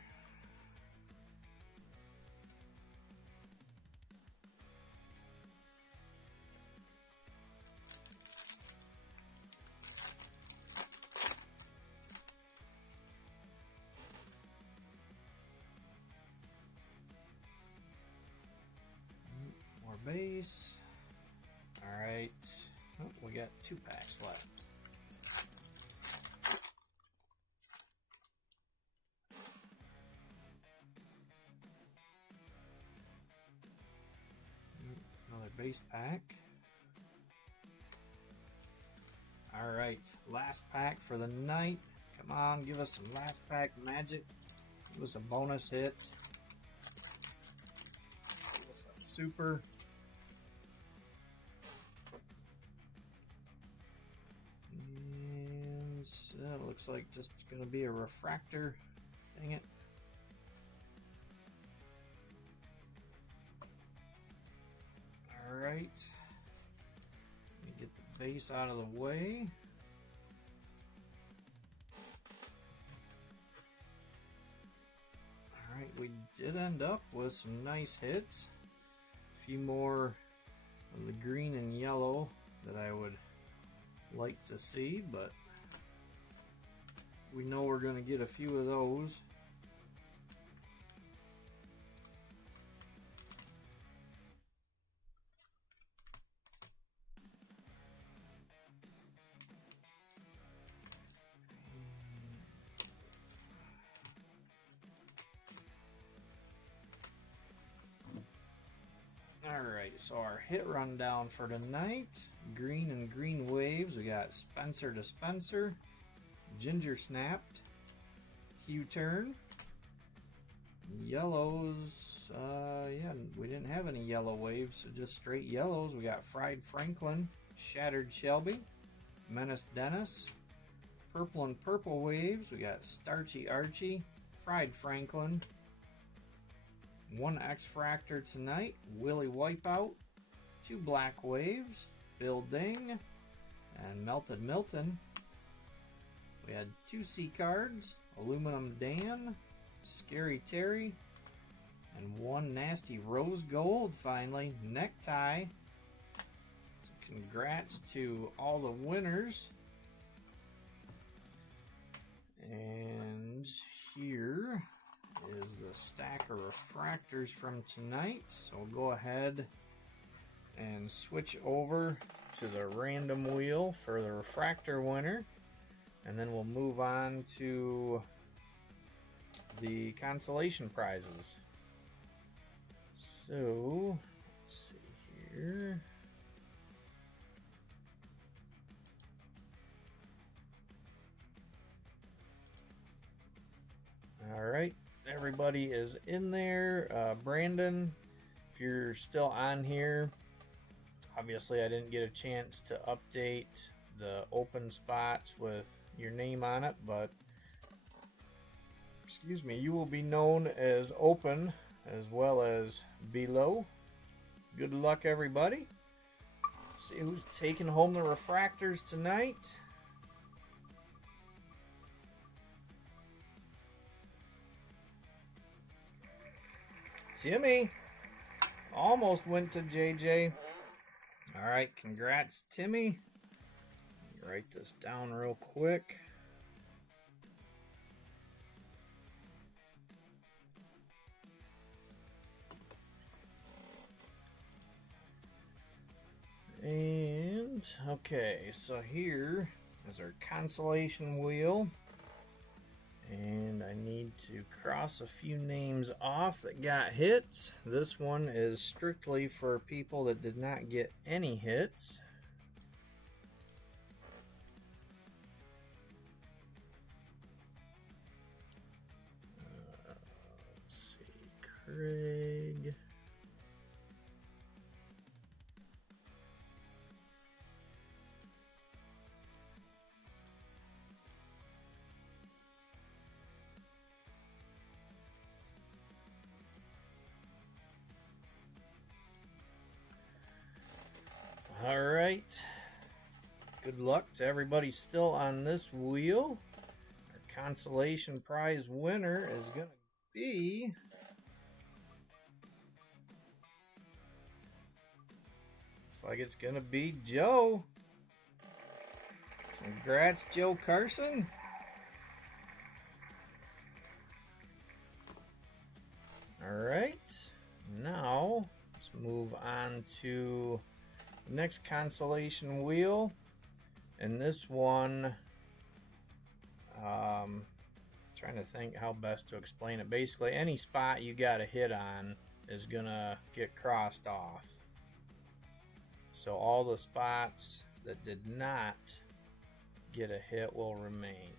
More base. Alright. Oh, we got 2 packs left. Another base pack. Alright, last pack for the night. Come on, give us some last pack magic. Give us a bonus hit. Give us a super. And it looks like just going to be a refractor. Dang it. Alright. Let me get the base out of the way. Alright, we did end up with some nice hits. A few more of the green and yellow that I would like to see, but we know we're going to get a few of those. Alright, so our hit rundown for tonight. Green and green waves. We got Spencer to Spencer. Ginger Snapped. U-Turn. Yellows. Yeah, we didn't have any yellow waves, so just straight yellows. We got Fried Franklin. Shattered Shelby. Menace Dennis. Purple and purple waves. We got Starchy Archie. Fried Franklin. 1 X-Fractor tonight, Willie Wipeout, 2 black waves, Bill Ding, and Melted Milton. We had 2 C cards, Aluminum Dan, Scary Terry, and 1 nasty rose gold finally, Necktie. congrats to all the winners. And here is the stack of refractors from tonight. So we'll go ahead and switch over to the random wheel for the refractor winner. And then we'll move on to the consolation prizes. So, let's see here. All right, everybody is in there. Brandon, if you're still on here, obviously I didn't get a chance to update the open spots with your name on it, but excuse me, you will be known as open as well as below. Good luck, everybody. See who's taking home the refractors tonight. Timmy almost went to JJ. All right, congrats, Timmy. Write this down real quick. And okay, so here is our consolation wheel. And I need to cross a few names off that got hits. This one is strictly for people that did not get any hits. Let's see, Craig. All right. Good luck to everybody still on this wheel. Our consolation prize winner is going to be looks like it's going to be Joe. Congrats, Joe Carson. All right. Now, let's move on to next consolation wheel, and this one trying to think how best to explain it. Basically, any spot you got a hit on is gonna get crossed off, so all the spots that did not get a hit will remain.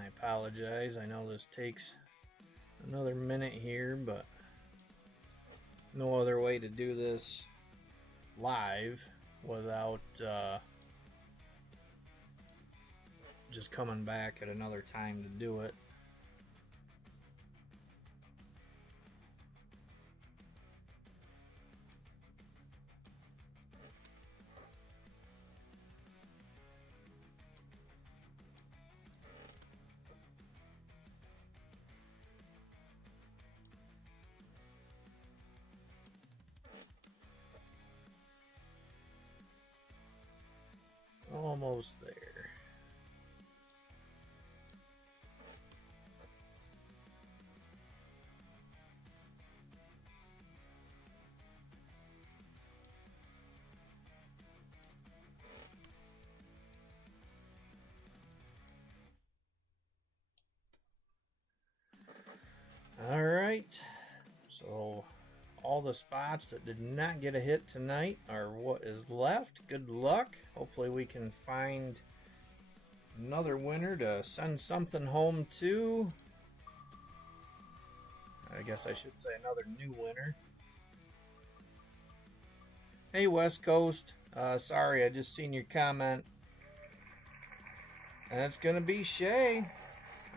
I apologize. I know this takes another minute here, but no other way to do this live without just coming back at another time to do it. Almost there. All right, so all the spots that did not get a hit tonight are what is left. Good luck. Hopefully we can find another winner to send something home to. I guess I should say another new winner. Hey, West Coast. Sorry, I just seen your comment. And it's going to be Shay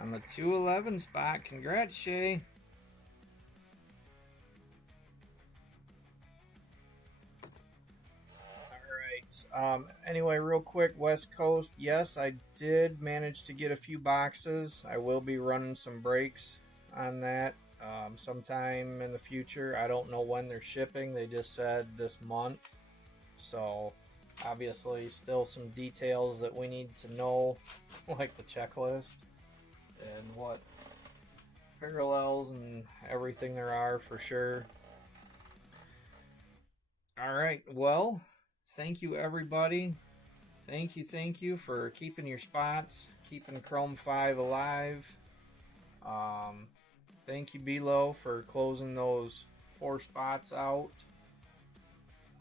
on the 211 spot. Congrats, Shay. Anyway, real quick, West Coast. Yes, I did manage to get a few boxes. I will be running some breaks on that sometime in the future. I don't know when they're shipping. They just said this month. So, obviously, still some details that we need to know, like the checklist and what parallels and everything there are for sure. All right, well, thank you, everybody. Thank you for keeping your spots, keeping Chrome 5 alive. Thank you, Belo, for closing those 4 spots out.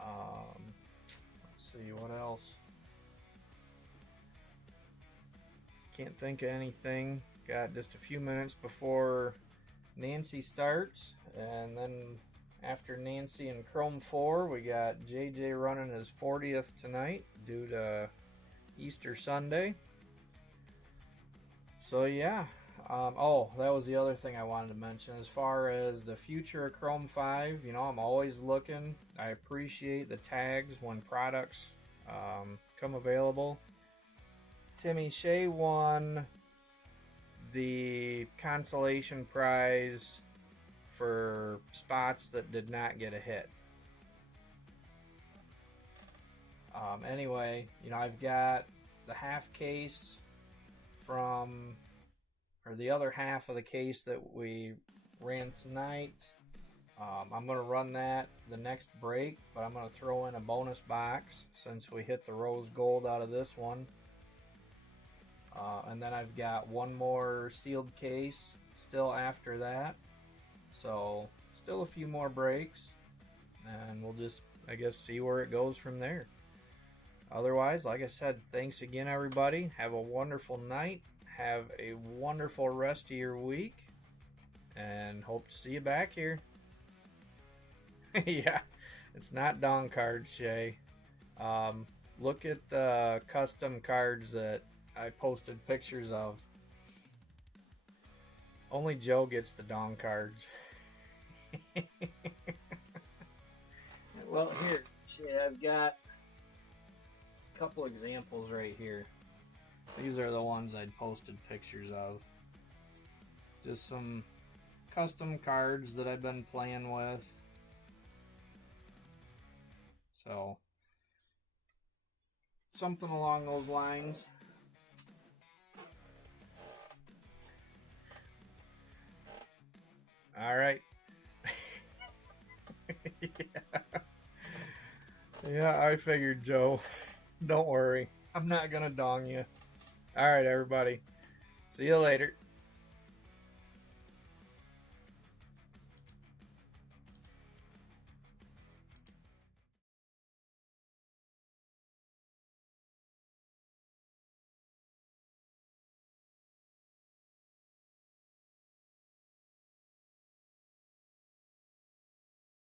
Let's see, what else? Can't think of anything. Got just a few minutes before Nancy starts, and then after Nancy and Chrome 4, we got JJ running his 40th tonight due to Easter Sunday. So yeah. Oh, that was the other thing I wanted to mention. As far as the future of Chrome 5, you know, I'm always looking. I appreciate the tags when products come available. Timmy Shea won the consolation prize for spots that did not get a hit. Anyway, you know, I've got the half case from, or the other half of the case that we ran tonight. I'm going to run that the next break, but I'm going to throw in a bonus box since we hit the rose gold out of this one. And then I've got one more sealed case still after that. So still a few more breaks, and we'll just, I guess, see where it goes from there. Otherwise, like I said, thanks again, everybody. Have a wonderful night. Have a wonderful rest of your week, and hope to see you back here. Yeah, it's not Dong cards, Shay. Look at the custom cards that I posted pictures of. Only Joe gets the Dong cards. Well, here, Shay, I've got a couple examples right here. These are the ones I'd posted pictures of. Just some custom cards that I've been playing with. So, something along those lines. All right. Yeah, I figured, Joe. Don't worry. I'm not going to dong you. All right, everybody. See you later.